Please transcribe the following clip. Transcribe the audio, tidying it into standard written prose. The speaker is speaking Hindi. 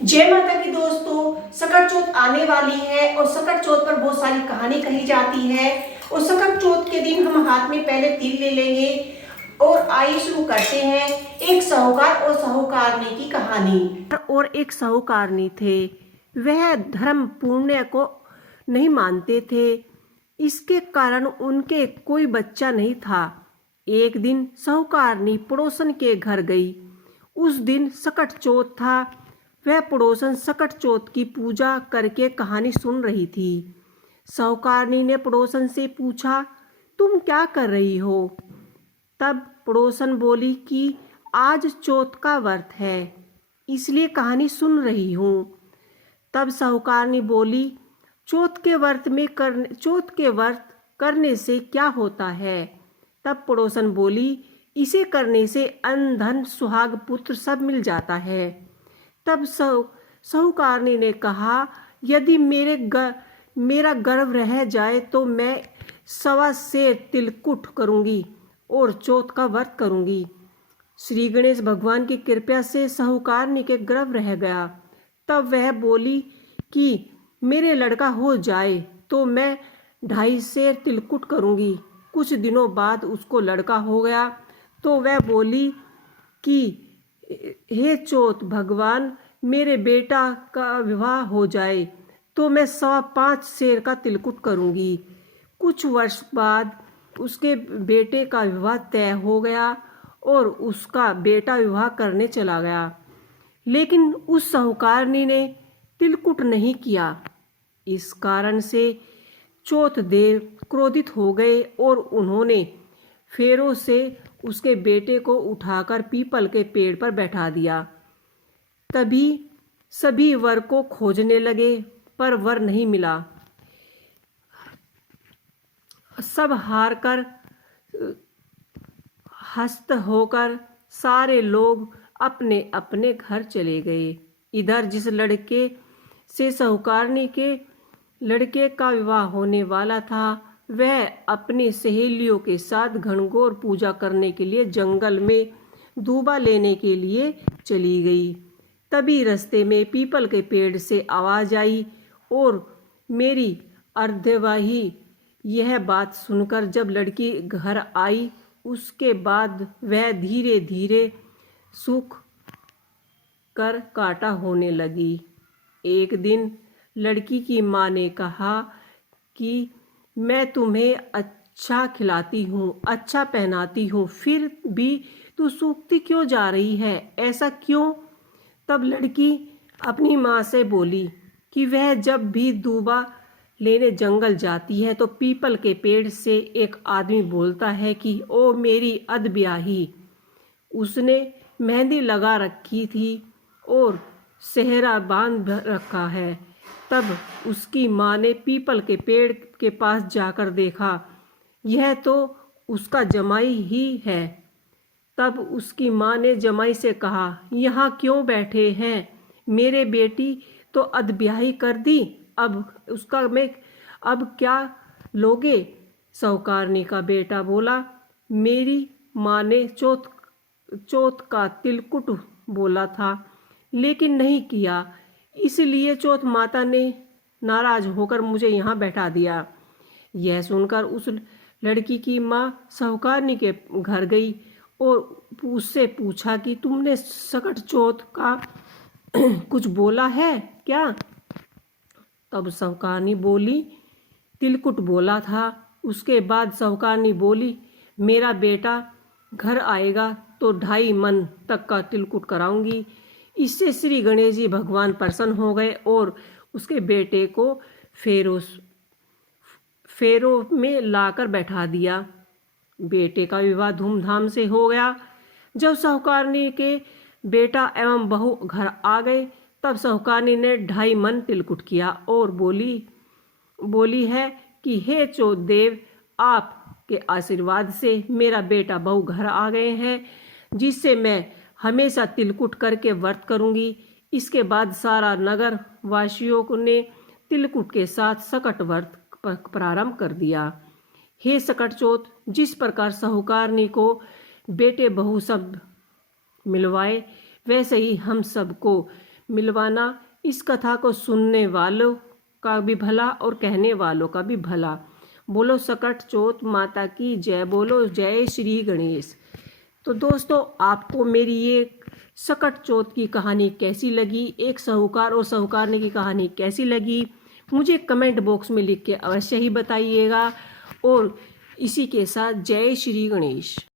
जय माता की दोस्तों, सकट चौथ आने वाली है और सकट चौथ पर बहुत सारी कहानी कही जाती है। और सकट चौथ के दिन हम हाथ में पहले तिल ले लेंगे और आइए शुरू करते हैं। एक साहूकार और साहूकारनी की कहानी। और एक साहूकारनी थे, वह धर्म पुण्य को नहीं मानते थे, इसके कारण उनके कोई बच्चा नहीं था। एक दिन साहूकारनी पड़ोसन के घर गई। उस दिन सकट चौथ था। वह पड़ोसन सकट चौथ की पूजा करके कहानी सुन रही थी। साहूकारनी ने पड़ोसन से पूछा, तुम क्या कर रही हो? तब पड़ोसन बोली कि आज चौथ का व्रत है, इसलिए कहानी सुन रही हूँ। तब साहूकारनी बोली, चौथ के व्रत करने से क्या होता है? तब पड़ोसन बोली, इसे करने से अन्न धन सुहाग पुत्र सब मिल जाता है। तब साहूकारनी ने कहा, यदि मेरा गर्व रह जाए तो मैं 1.25 सेर तिलकुट करूंगी और चौथ का व्रत करूंगी। श्री गणेश भगवान की कृपा से साहूकारनी के गर्व रह गया। तब वह बोली कि मेरे लड़का हो जाए तो मैं 2.5 सेर तिलकुट करूंगी। कुछ दिनों बाद उसको लड़का हो गया तो वह बोली कि हे चौथ भगवान, मेरे बेटा का विवाह हो जाए तो मैं 5.25 सेर का तिलकुट करूंगी। कुछ वर्ष बाद उसके बेटे का विवाह तय हो गया और उसका बेटा विवाह करने चला गया, लेकिन उस साहूकारनी ने तिलकुट नहीं किया। इस कारण से चौथ देव क्रोधित हो गए और उन्होंने फेरों से उसके बेटे को उठाकर पीपल के पेड़ पर बैठा दिया। तभी सभी वर को खोजने लगे, पर वर नहीं मिला। सब हार कर हस्त होकर सारे लोग अपने अपने घर चले गए। इधर जिस लड़के से साहूकारनी के लड़के का विवाह होने वाला था, वह अपनी सहेलियों के साथ घनघोर पूजा करने के लिए जंगल में दूबा लेने के लिए चली गई। तभी रास्ते में पीपल के पेड़ से आवाज आई और मेरी अर्धवाही यह बात सुनकर जब लड़की घर आई, उसके बाद वह धीरे धीरे सूख कर काटा होने लगी। एक दिन लड़की की माँ ने कहा कि मैं तुम्हें अच्छा खिलाती हूँ, अच्छा पहनाती हूँ, फिर भी तू सूखती क्यों जा रही है? ऐसा क्यों? तब लड़की अपनी माँ से बोली कि वह जब भी दूबा लेने जंगल जाती है तो पीपल के पेड़ से एक आदमी बोलता है कि ओ मेरी अधब्याही। उसने मेहंदी लगा रखी थी और सेहरा बांध रखा है। तब उसकी माँ ने पीपल के पेड़ के पास जाकर देखा, यह तो उसका जमाई ही है। तब उसकी माँ ने जमाई से कहा, यहाँ क्यों बैठे हैं? मेरे बेटी तो अधब्याही कर दी, अब क्या लोगे? साहूकारनी का बेटा बोला, मेरी माँ ने चौथ का तिलकुट बोला था, लेकिन नहीं किया, इसलिए चौथ माता ने नाराज होकर मुझे यहाँ बैठा दिया। यह सुनकर उस लड़की की माँ साहूकारनी के घर गई और उससे पूछा कि तुमने सकट चौथ का कुछ बोला है क्या? तब साहूकारनी बोली, तिलकुट बोला था। उसके बाद साहूकारनी बोली, मेरा बेटा घर आएगा तो 2.5 मन तक का तिलकुट कराऊंगी। इससे श्री गणेश जी भगवान प्रसन्न हो गए और उसके बेटे को फेरों में लाकर बैठा दिया। बेटे का विवाह धूमधाम से हो गया। जब साहूकारनी के बेटा एवं बहू घर आ गए, तब साहूकारनी ने 2.5 मन तिलकुट किया और बोली है कि हे चौथ देव, आपके आशीर्वाद से मेरा बेटा बहू घर आ गए हैं, जिससे मैं हमेशा तिलकुट करके व्रत करूंगी। इसके बाद सारा नगर वासियों ने तिलकुट के साथ सकट व्रत प्रारंभ कर दिया। हे सकट चौथ, जिस प्रकार साहूकारनी को बेटे बहू सब मिलवाए, वैसे ही हम सबको मिलवाना। इस कथा को सुनने वालों का भी भला और कहने वालों का भी भला। बोलो सकट चौथ माता की जय, बोलो जय श्री गणेश। तो दोस्तों, आपको मेरी ये सकट चौथ की कहानी कैसी लगी, एक साहूकार और साहूकारनी की कहानी कैसी लगी, मुझे कमेंट बॉक्स में लिख के अवश्य ही बताइएगा। और इसी के साथ जय श्री गणेश।